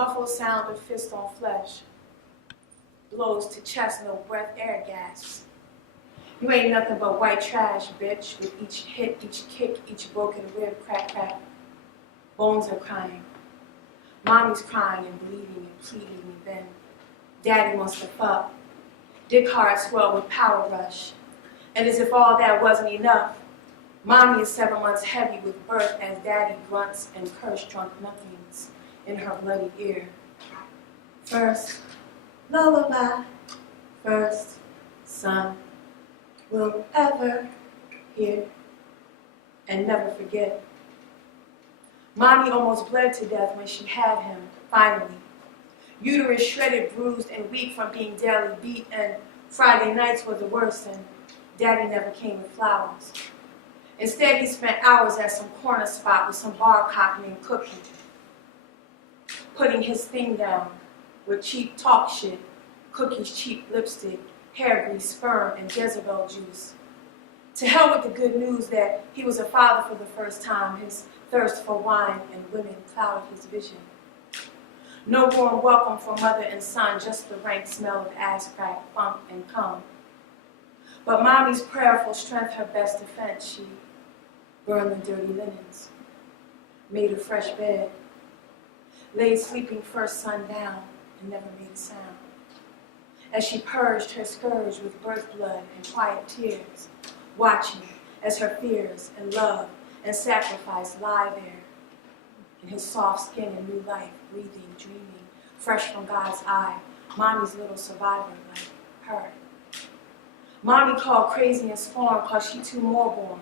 Muffled sound of fist on flesh. Blows to chest, no breath, air gasps. You ain't nothing but white trash, bitch, with each hit, each kick, each broken rib, crack, crack. Bones are crying. Mommy's crying and bleeding and pleading, and then Daddy wants to fuck. Dick hard swell with power rush. And as if all that wasn't enough, Mommy is 7 months heavy with birth as Daddy grunts and curse drunk nothings in her bloody ear. First lullaby, first son will ever hear and never forget. Mommy almost bled to death when she had him, finally. Uterus shredded, bruised, and weak from being daily beat, and Friday nights were the worst, and Daddy never came with flowers. Instead, he spent hours at some corner spot with some bar cop named Cookie, putting his thing down with cheap talk shit, Cookie's cheap lipstick, hair grease, sperm, and Jezebel juice. To hell with the good news that he was a father for the first time. His thirst for wine and women clouded his vision. No warm welcome for mother and son, just the rank smell of ass crack, funk, and cum. But Mommy's prayerful strength, her best defense, she burned the dirty linens, made a fresh bed, laid sleeping first son down, and never made a sound. As she purged her scourge with birth blood and quiet tears, watching as her fears and love and sacrifice lie there in his soft skin and new life, breathing, dreaming, fresh from God's eye, Mommy's little survivor like her. Mommy called crazy and scorned cause she too more born.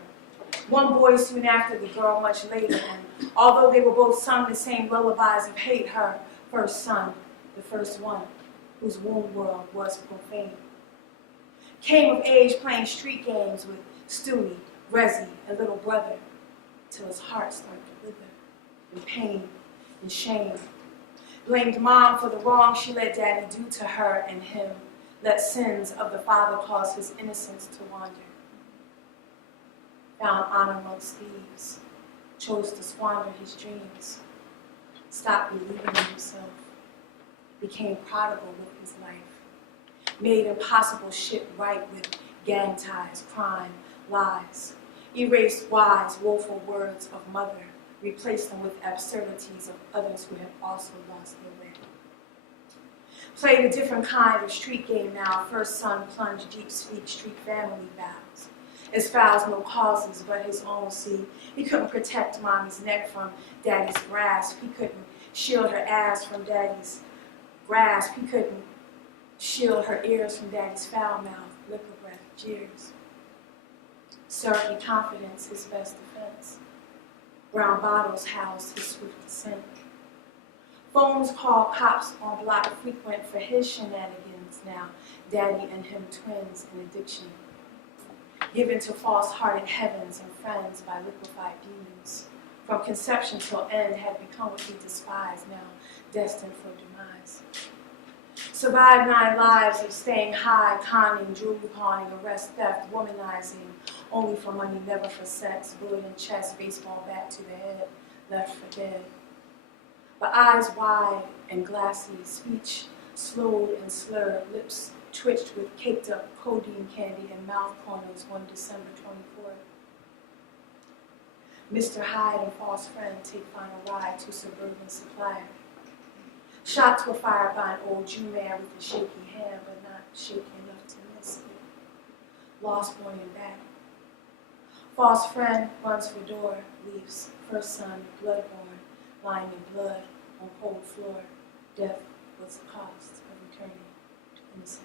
One boy soon after, the girl much later, and although they were both sung the same lullabies of hate, her first son, the first one, whose womb world was profane, came of age playing street games with Stewie, Rezzy, and little brother, till his heart started to wither in pain and shame. Blamed Mom for the wrong she let Daddy do to her and him, let sins of the father cause his innocence to wander. Found honor amongst thieves, chose to squander his dreams, stopped believing in himself, became prodigal with his life, made impossible shit right with gang ties, crime, lies, erased wise, woeful words of mother, replaced them with absurdities of others who had also lost their way. Played a different kind of street game now. First son plunged deep speak street family vows. Espoused no causes but his own. See, he couldn't protect Mommy's neck from Daddy's grasp. He couldn't shield her ass from Daddy's grasp. He couldn't shield her ears from Daddy's foul mouth, liquor breath, jeers. Surrey confidence, his best defense. Brown bottles housed his swift descent. Phones called cops on block frequent for his shenanigans now. Daddy and him twins in addiction. Given to false-hearted heavens and friends by liquefied demons. From conception till end had become what he despised, now destined for demise. Survived 9 lives of staying high, conning, jewelry pawning, arrest, theft, womanizing, only for money, never for sex, bullet in chest, baseball bat to the head, left for dead. But eyes wide and glassy, speech slowed and slurred, lips twitched with caked up codeine candy and mouth corners one December 24th. Mr. Hyde and false friend take final ride to suburban supplier. Shot to a fire by an old Jew man with a shaky hand, but not shaky enough to miss it. Lost born in battle. False friend runs for door, leaves. First son, bloodborne, lying in blood on cold floor. Death was the cost of returning to innocence.